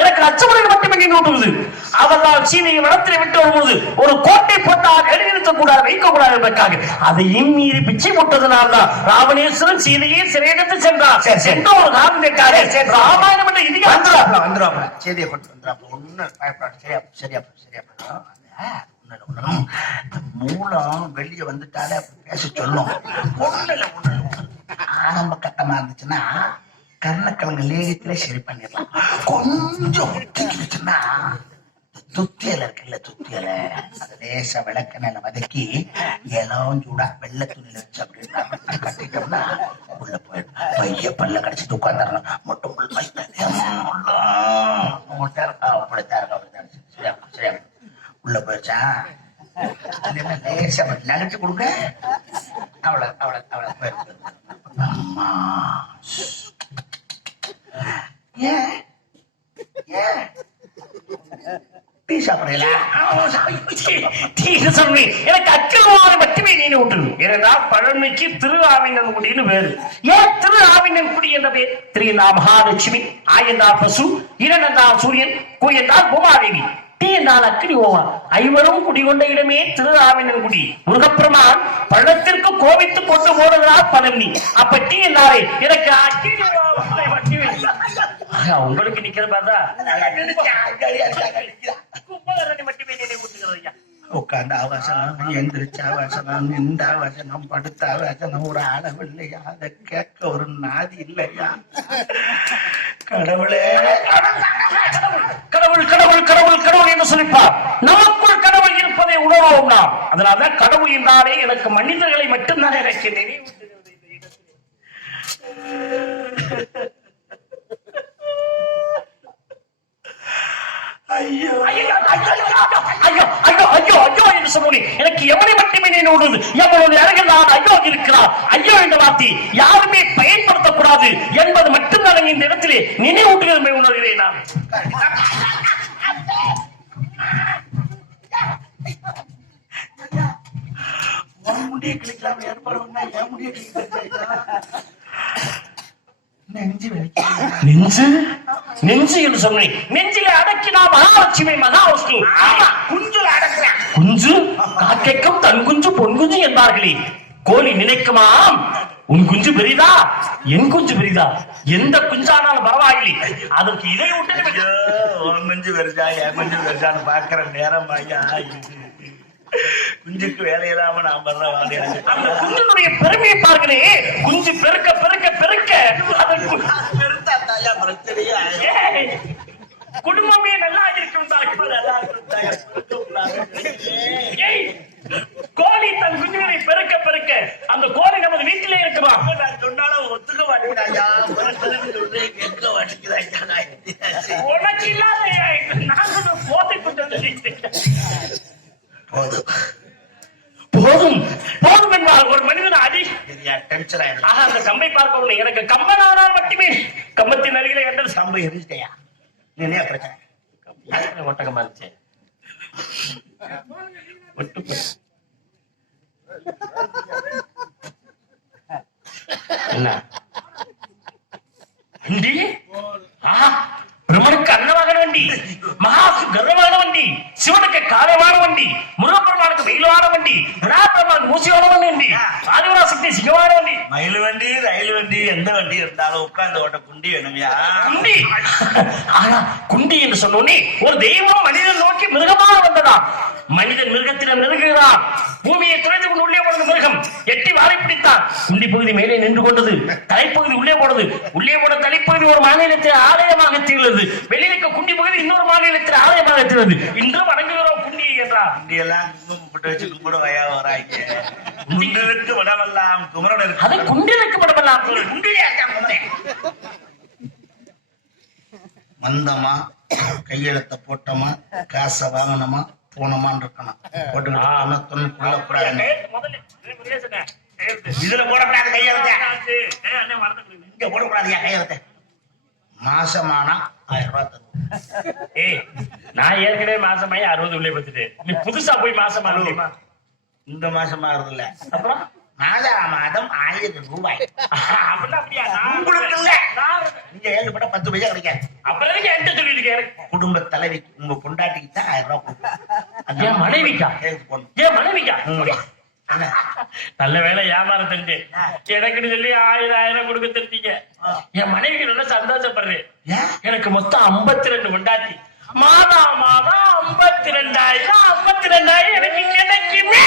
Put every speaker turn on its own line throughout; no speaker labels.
எனக்கு அச்சமுறை மட்டுமே நின்று அவெல்லாம் வளர்த்து விட்டு வரும்போது ஒரு கோட்டை போட்டால் எழுநிறுத்த கூடாது வைக்க கூடாது என்பதற்காக. அதையும் மீறி பிச்சை போட்டதனால தான் ராவணேஸ்வரன் சீதையை சிறையெடுத்து சென்றார்
சரி, சரி.
என்ற ஒரு காரணத்திற்காக ராமாயணம் என்ற
செய்தியை கொண்டு பயப்படாது சரியா சரியா சரியா மூலம் வெளியே வந்துட்டாலே பேச சொல்லும். ஒண்ணு இல்ல, ஒண்ணு. ஆரம்ப கட்டமா இருந்துச்சுன்னா கருணக்கிழங்கு லேகத்துல சரி பண்ணிடலாம். கொஞ்சம் ஒட்டிக்கிடுச்சுன்னா இந்த துத்தியலை இருக்குல்ல துத்தியலை அதை லேசா விளக்கெண்ணெயில வதக்கி இலம் சூடா வெள்ளை துணியில வச்சு அப்படின்னா கட்டிட்டோம்னா உள்ள போயிடும். பைய பல்ல கடிச்சிட்டு உட்காந்துடணும். மட்டும் புல் அப்படித்தான் இருக்கா அப்படித்தான் சரியா சரியா. உள்ள போயிடுச்சா? இல்லைன்னா லேசா நகைச்சு கொடுக்க அவளை அவளை அவளை போயிடுச்சு அம்மா ஏன் ஏன் டீ
எனக்கு அச்சமான மட்டுமே நீ விட்டுரு ஏனென்றா பழமைக்கு திரு ஆவினன் குடின்னு வேறு. ஏன் திரு ஆவினன் குடி என்ற பேர் திரியந்தா மகாலட்சுமி ஆயந்தா பசு இரண்டா சூரியன் கோயந்தா பூமாதேவி டீ என்றால் அக்கினி ஓவா ஐவரும் குடிகொண்ட இடமே திரு ஆவினன் குடி. முருகப்பெருமான் பழத்திற்கு கோவித்து கொண்டு ஓடுகிறார் பழனி. அப்ப டீ என்றாலே எனக்கு அக்கினி ஓவா உங்களுக்கு நிக்கிற பார்த்தா? கும்பகரணி மட்டுமே நினைவு கூட்டுகிறது ஐயா
உட்கார்ந்த அவசரம் எந்திரிச்ச அவசரம் நின்ற அவசரம் படுத்த அவசரம் ஒரு அளவில்லையா அதை கேட்க ஒரு நாதி இல்லையா கடவுளே
கடவுள் கடவுள் கடவுள் கடவுள் என்று சொல்லிப்பார் நமக்குள் கடவுள் இருப்பதை உணர்வோம் நாம் அதனால கடவுள் என்றாலே எனக்கு மனிதர்களை மட்டும்தான் எனக்கு நினைவூட்டுகிறது இந்த இடத்திலே.
ஐயோ
ஐயோ, ஐயோ, ஐயோ, ஐயோ, ஐயோ, ஐயோ என்று சொன்னோனே, எனக்கு எவனை மட்டுமே நினைவுடுது எவனுடைய அருகில் நான் ஐயோ இருக்கிறார் ஐயோ என்ற வார்த்தை யாருமே பயன்படுத்தக்கூடாது என்பது மட்டும்தான் இந்த இடத்திலே நினைவூட்டுகிறது உணர்கிறேன் நான்.
முடிய ஏற்பாடு என் முடிய நெஞ்சு.
நெஞ்சு? என்று சொன்னேன். நெஞ்சிலே அடக்கினா மகாலட்சுமி
குஞ்சுல அடக்குறேன்.
குஞ்சு? காக்கைக்கும் தன் குஞ்சு பொன் குஞ்சு என்பார்களே. கோழி நினைக்குமாம் உன் குஞ்சு பெரிதா? என் குஞ்சு பெரிதா? எந்த குஞ்சானாலும் பரவாயில்லை. அதற்கு இதை விட்டு
குஞ்சு வருதா என் குஞ்சு வருதான்னு பாக்குற நேரம் ஐயா. குஞ்சுக்கு வேலை இல்லாம நான் பண்ற
அந்த குஞ்சினுடைய பெருமையை பாருங்களே குஞ்சு பெருக்க பெருக்க பெருக்க.
பெருத்தா தாயா பிரச்சனையா
குடும்பமே நல்லா இருக்கும் கோழி தன் குஞ்சுகளை பெருக்க பெருக்க. அந்த கோழி நமது வீட்டிலே இருக்குமா?
நான் சொன்னாலும் ஒத்துக்க மாட்டேங்கிறாயா? கேட்க மாட்டேங்கிறாயா? போதும்.
போதும். போதும் என்றால் ஒரு மனிதன் அடி
சரியா டென்ஷன் ஆயிடும்
ஆக அந்த கம்பை பார்க்கவில்லை எனக்கு கம்பனானால் மட்டுமே. கம்பத்தின் அருகிலே கண்டது
சம்பை எரிச்சிட்டயா நீ என்ன பிரச்சனை?
சம்பை ஒட்டகமா இருந்துச்சு. என்ன வண்டி ஆ, பிரம்மனுக்கு அன்னவாகன வண்டி மகாசு கர்வமான வண்டி சிவனுக்கு காலமான வண்டி முருகப்பெருமானுக்கு வெயிலான வண்டி மூசியான வண்டி ஆதிவராசக்தி சிங்கமான வண்டி
மயில் வண்டி ரயில் வண்டி எந்த வண்டி இருந்தாலும் உட்கார்ந்து ஓட்ட குண்டி வேணுமியா
குண்டி ஆனா குண்டி என்று சொன்னோனே ஒரு தெய்வம் மனிதன் நோக்கி மிருகமாக வந்ததா மனிதன் மிருகத்திடம் நெருங்குகிறான் பூமியை துளைத்து கொண்டு உள்ளே போனது மிருகம் எட்டி வாரி பிடித்தான் குண்டி பகுதி மேலே நின்று கொண்டது தலைப்பகுதி உள்ளே போனது உள்ளே போன தலைப்பகுதி ஒரு மாநிலத்தில் ஆலயமாக திகழ்ந்தது வெளியில் இருக்க குண்டி பகுதி இன்னொரு மாநிலத்தில் ஆலயமாக திகழ்ந்தது இன்றும் வணங்குகிறோம் குண்டி என்றார்
வச்சு கும்பிட வயா வராங்க குண்டிற்கு விடவெல்லாம் குமரன்
அது
குண்டிலே குமரன். வந்தோமா கையெழுத்த போட்டோமா காசை வாங்கினோமா போனோமான்னு இருக்கணும். போட்டுக்கிட்டு தொண்ணு தொண்ணு கொள்ளக்கூடாது இதுல போடக்கூடாது கையெழுத்த. இங்க போடக்கூடாது கையெழுத்த. மாசமானா ஆயிரம் ரூபாய் தரும்
ஏய் நான் ஏற்கனவே மாசமாயி அறுபது உள்ளே பத்துட்டு நீ புதுசா போய் மாசமா முடியுமா
இந்த மாசமா இருக்குல்ல
அப்புறம்?
மாதா மாதம் ஆயிரம் ரூபாய்.
அப்படியா?
உங்களுக்கு நீங்க ஏழுபட்ட பத்து பைசா கிடைக்காது.
அப்புறம் என்கிட்ட சொல்லிட்டு
குடும்ப தலைவி உங்க பொண்டாட்டிக்கு தான் ஆயிரம் ரூபாய் கொடுக்கணும்.
என் மனைவிக்கா? ஏன் மனைவிக்கா? நல்ல வேலை வியாபாரம் தெரிஞ்சு எனக்குன்னு சொல்லி ஆயிரம் ஆயிரம் கொடுக்க தெரிஞ்சீங்க. என் மனைவிக்கு நல்லா சந்தோஷப்படுறேன்? எனக்கு மொத்தம் 52 ரெண்டு கொண்டாட்டி மாதா மாதம் ஐம்பத்தி ரெண்டாயிரம் ஐம்பத்தி ரெண்டாயிரம் எனக்கு கிடைக்குமே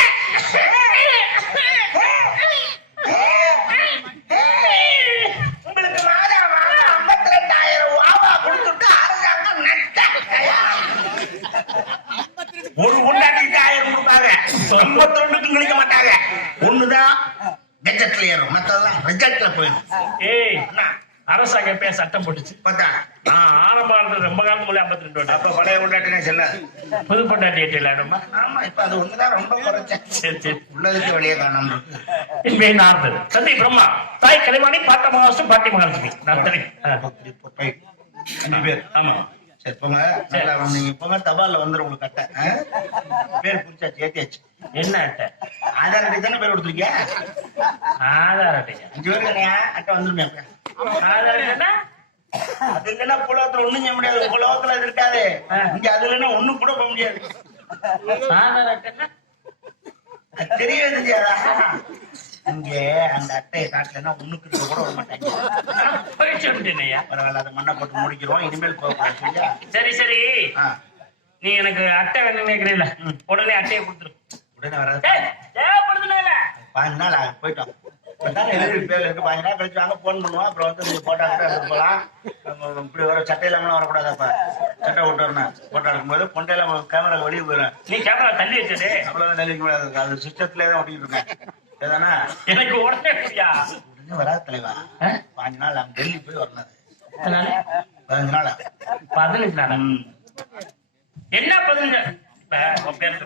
ஐம்பத்தி. ஒரு பொண்டாட்டிக்கு ஆயிரம் கொடுப்பாங்க. ஐம்பத்தி ரெண்டுக்கும் கிடைக்க மாட்டாங்க ஒண்ணுதான் கெஜெட்ல ஏறும் மத்ததெல்லாம் ரிஜெக்ட்ல போயிடும்
ஏய்
என்ன?
அரசாங்கம் எப்ப சட்டம் போட்டுச்சு. நான் ரொம்ப காலம் போல ஐம்பத்தி ரெண்டு
அப்ப பழைய பொண்டாட்டினே செல்லாது
புது பொண்டாட்டி ஏற்றிடலாடுமா
ஆமா இப்ப அது ஒண்ணுதான் ரொம்ப குறைச்சேன்
சரி சரி.
உள்ளதுக்கு வெளியே காணும்
இனிமே நாற்பது தந்தை பிரம்மா தாய் கலைவாணி பாட்ட மகாசு பாட்டி மகாலட்சுமி நான்
பேர்.
ஆமா.
சரி போங்க நல்லா நீங்க போங்க தபால்ல வந்துடும் உங்களுக்கு கட்ட. ஆ? பேர் புரிச்சாச்சு ஏத்தியாச்சு
என்ன அட்டை?
ஆதார் அட்டை தானே பேர் கொடுத்துருக்கீங்க
ஆதார் அட்டையா
அஞ்சு பேர் இல்லையா அட்டை வந்துருமே.
ஆதார் அட்டைனா
அது இல்லைன்னா புலகத்துல ஒண்ணும் செய்ய முடியாது. புலகத்துல அது இருக்காது. இங்க அது இல்லைன்னா ஒண்ணும் கூட போக முடியாது.
ஆதார்
தெரியவே தெரியாதா? இங்க அந்த அட்டையை காட்டலைன்னா ஒண்ணுக்கு இருக்க கூட வர மாட்டாங்க.
வந்துட்டேனையா.
பரவாயில்ல அதை மண்ணை போட்டு முடிக்கிறோம். இனிமேல் போகக்கூடாது சரியா
சரி சரி.
ஆ,
நீ எனக்கு அட்டை வேணும்னு கேக்குறீல்ல உடனே அட்டையை கொடுத்துரு.
உடனே வராது.
தேவைப்படுதுல
பாஞ்சு நாள் ஆகும் போயிட்டோம். பாஞ்சு நாள் கழிச்சு வாங்க போன் பண்ணுவோம். அப்புறம் வந்து நீங்க போட்டோ எடுத்து இப்படி வர சட்டை இல்லாமலாம் வரக்கூடாது அப்ப. சட்டை விட்டு வரணும் போட்டோ எடுக்கும்போது பொண்டையில கேமரா வெளியே போயிடும்
நீ கேமரா தள்ளி வச்சது.
அவ்வளவுதான் தெளிக்க முடியாது. அது சிஸ்டத்திலே தான் ஒட்டிட்டு இருக்கேன்
எனக்கு உடனே
வராது தலைவா? பாஞ்சு நாள் டெல்லி போய் வரணும். பதினஞ்சு நாள்.
பதினஞ்சு நாளா. என்ன பதினஞ்சு? இப்ப பேர்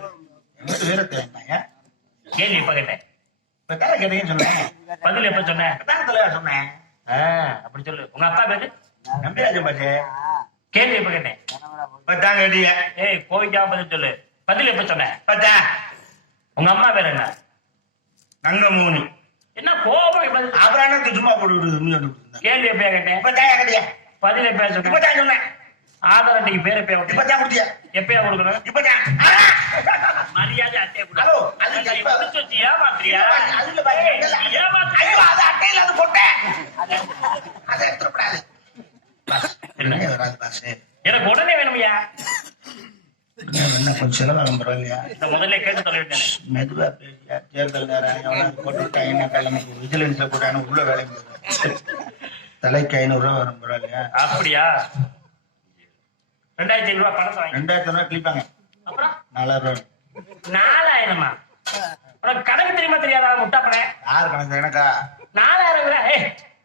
வீரத்தை
கேள்வி இப்ப கேட்டேன்
இப்ப தானே கேட்டீங்கன்னு சொன்னேன்.
பதில் எப்ப சொன்னேன்
இப்பதான் தலைவா சொன்னேன்.
ஆ, அப்படி சொல்லு. உங்க அப்பா பேரு?
நம்பிராஜன் பாச்சு
கேள்வி எப்ப கேட்டேன்
கேட்டீங்க.
ஏய் கோவிக்காம பதில் சொல்லு. பதில் எப்ப சொன்னேன்
பார்த்தா
உங்க அம்மா பேர் என்ன?
நங்கமூனி
என்ன கோபம்
அப்புறம் என்ன சும்மா போட்டு விடுது
கேள்வி எப்ப கேட்டேன்.
கேட்டியா
பதில் எப்ப சொன்னேன்.
இப்பதான் சொன்னேன்.
ஆதார் அட்டைக்கு பேர் கொடுத்தேன்
இப்பதான் கொடுத்தியா?
எப்பயா கொடுக்கணும்?
இப்பதான்.
மரியாதை அட்டையை.
ஹலோ, அது
நீ
எப்ப?
முடிச்சு வச்சு ஏமாத்துறியா?
அதுல பாரு,
ஏய்,
இல்ல.
நீ ஏமாத்து-
ஐயோ அது அட்டையில அது போட்டேன் அதை எடுத்துடக்கூடாது.
எனக்கு உடனே வேணும்யா?
என்ன கொஞ்சம் செலவாகும் பரவாயில்லையா?
இந்த முதல்ல கேட்டு வேண்டியது
மெதுவா பேசியா தேர்தல் நேரம் போட்டு என்ன கிளம்பி விஜிலன்ஸ்ல உள்ள வேலை தலைக்கு ஐநூறு ரூபா வரும் பரவாயில்லையா
அப்படியா? ரெண்டாயிரத்தி ஐநூறு ரூபாய் பணத்தை
ரெண்டாயிரத்தி ரூபா கிளிப்பாங்க நாலாயிரம் ரூபா.
நாலாயிரமா? உனக்கு கணக்கு தெரியுமா தெரியாதா? முட்டாப்பனே?
யார் கணக்கு எனக்கா?
நாலாயிரம் கூட ஏ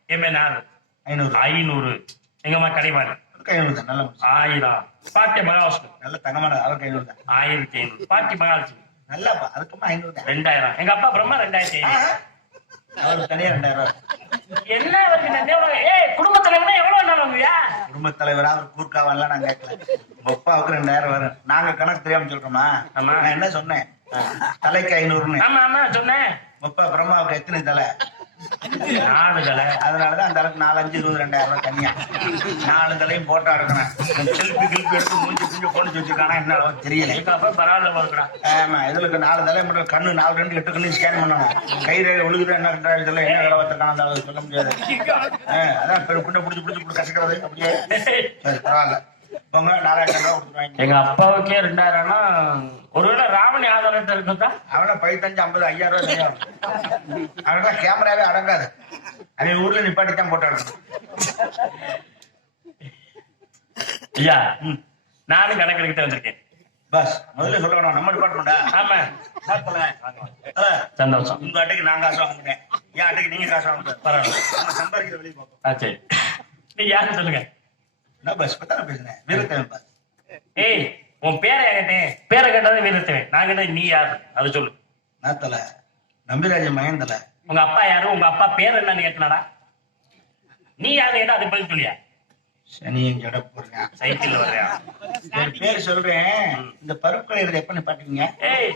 எம்ஏ நாலு.
ஐநூறு.
ஐநூறு. எங்கம்மா கடைமாடு
அவருக்கு ஐநூறு தான். நல்ல.
ஆயிரம். பாட்டி மகாலட்சுமி
நல்ல தங்கமான அவருக்கு ஐநூறு தான்.
ஆயிரத்தி ஐநூறு. பாட்டி மகாலட்சுமி
நல்லா அதுக்குமா ஐநூறு
ரெண்டாயிரம். எங்க அப்பா பிரம்மா ரெண்டாயிரத்தி
அவருக்கு தனியா ரெண்டாயிரம்
என்ன ஏய் குடும்ப தலைவனா எவ்வளவு என்ன வாங்குவியா?
குடும்பத் தலைவரா? அவர் கூர்க்காவெல்லாம் நான் கேட்கல. உங்க அப்பாவுக்கு ரெண்டாயிரம் வரும். நாங்க கணக்கு தெரியாம சொல்றோமா. நான் என்ன சொன்னேன்? தலைக்கு ஐநூறுன்னு.
ஆமா ஆமா சொன்னேன்.
அப்பா பிரம்மாவுக்கு எத்தனை தலை?
நாலு தலை.
அதனாலதான் அந்த அளவுக்கு நாலஞ்சு இருபது ரெண்டாயிரம் ரூபாய் தனியா நாலு தலையும் போட்டோ எடுக்கணும் செல்ஃபி கில்பி எடுத்து மூஞ்சி குஞ்சு போட்டு வச்சிருக்கானா என்ன அளவு? தெரியல.
அப்பா பரவாயில்ல பாருக்கடா
ஆமா இதுல நாலு தலை மட்டும் கண்ணு நாலு ரெண்டு எட்டு கண்ணு ஸ்கேன் பண்ணணும். கை ரேகை விழுகுது என்ன ரெண்டாயிரம் தலை என்ன கலவத்தை காணாத சொல்ல முடியாது. அதான் பெரு குண்டை பிடிச்சி பிடிச்சி கசக்கிறது அப்படியே. சரி பரவாயில்ல. நாலாயிரம்
எங்க அப்பாவுக்கே ரெண்டாயிரம்னா ஒருவேளை ராவணி ஆதாரத்தை இருக்குதா
அவன பதினஞ்சு ஐம்பது ஐயாயிரம் ரூபாய் அவனுக்கு கேமராவே அடங்காது. அவன் ஊர்ல நிப்பாட்டி தான் போட்டோ எடுக்கணும்.
ஐயா நானும் கணக்கு எடுக்கிட்டு வந்திருக்கேன்.
பஸ் முதல்ல சொல்ல வேணாம். நம்ம டிபார்ட்மெண்டா
ஆமா. சந்தோஷம்.
உங்க அட்டைக்கு நான் காசு வாங்குறேன் என் அட்டைக்கு நீங்க காசு வாங்க
பரவாயில்ல.
நம்ம சம்பாதிக்கிற வெளியே பார்ப்போம்.
சரி. நீ யாரு சொல்லுங்க.
நான் பஸ் பத்தான பேசுனேன். வீரத்தேவன்
ஏய் உன் பேரை கேட்டேன் பேரை கேட்டது வீரத்தேவன் நான் கேட்டது நீ யாரு? அது சொல்லு.
நாத்தல நம்பிராஜ மகேந்தல
உங்க அப்பா யாரு? உங்க அப்பா பேர் என்னன்னு கேட்டனாடா. நீ யாரு கேட்டா அது பதில் சொல்லியா?
சனியும் ஜட போடுறேன்
சைக்கிள் வர்றியா
ஒரு பேர் சொல்றேன். இந்த பருப்பு கடையில எப்ப நிப்பாட்டுவீங்க
ஏய்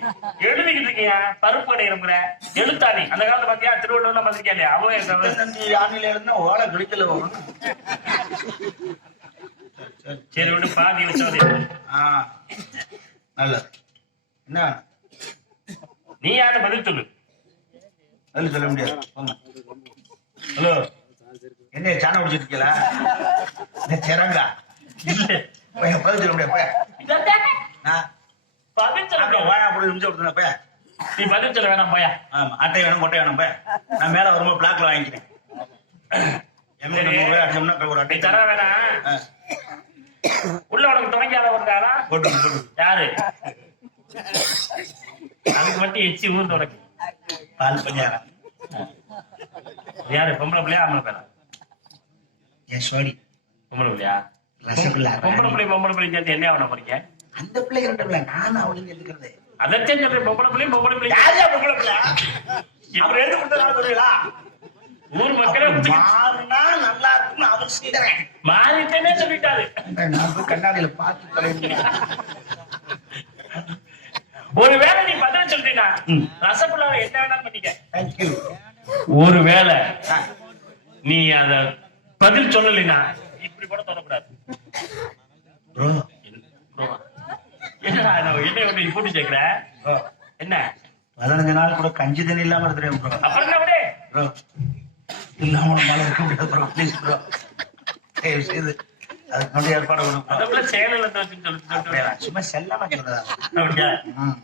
எழுதிக்கிட்டு இருக்கியா? பருப்பு கடை இருக்கிற? எழுத்தாணி அந்த காலத்துல பாத்தியா? திருவள்ளுவர் பார்த்திருக்கியா இல்லையா? அவங்க
ஆணில இருந்தா ஓலை கிழிக்கல வரும் சரி,
விட்டு பாதி வச்சோதே
ஆ நல்லது என்ன?
நீ யாரு? பதில் சொல்லு.
பதில் சொல்ல முடியாது. ஹலோ. என்ன சாணம் என்ன சிறங்கா
இல்ல.
போய் பதில் சொல்ல முடியாது. போய்.
பதில் சொல்ல.
வாயா அப்படி நிமிஷம் கொடுத்தா போய்.
நீ பதில் சொல்ல வேணாம் போயா.
ஆமா அட்டை வேணும் கொட்டை வேணும் போய். நான் மேல வரும்போது பிளாக்ல வாங்கிக்கிறேன். ரூபாய் அடிச்சோம்னா ஒரு
நீ
அட்டை
தர வேணாம். உள்ள உனக்கு துணைக்காத
போட்டு
யாரு? அதுக்கு மட்டும் எச்சி ஊர் தொடக்கு
பால் பஞ்சாரம்
யாரு? பொம்பளை பிள்ளையா ஆம்பளை பேரா
என் சோடி.
பொம்பளை பிள்ளையா?
ரசகுல்லா
பொம்பளை பிள்ளை பொம்பளை பிள்ளை சேர்த்து என்ன ஆகணும் போறீங்க
அந்த பிள்ளை ரெண்டு நானும் அவளுங்க இருக்கிறது
அதைத்தான் சொல்றேன் பொம்பளை பிள்ளை பொம்பளை பிள்ளை
யாரையா பொம்பளை பிள்ளை? அவர் எழுதி கொடுத்தா சொல்றீங்களா
ஊர் மக்களே
மாறினா நல்லா இருக்கும்னு அவர் செய்யறேன்
மாறிட்டேனே சொல்லிட்டாரு.
நான் கண்ணாடியில பார்த்து தொலைங்க
ஒருவேளை நீ பதில் சொல்றீனா. ரசகுல்லாவை என்ன வேணாலும் பண்ணிக்க.
தேங்க்யூ
ஒருவேளை நீ அத பதில் சொல்லலைனா இப்படி கூட தொடக்கூடாது
ப்ரோ
என்ன போட்டு சேர்க்கிற? என்ன?
பதினஞ்சு நாள் கூட கஞ்சி தண்ணி இல்லாம இருக்கிறேன்
அப்புறம் என்ன
இல்லாம இருக்க முடியாது தயவு செய்து அதுக்கு முன்னாடி ஏற்பாடு.
அதுக்குள்ள செயலில்
சும்மா செல்லாம ம்.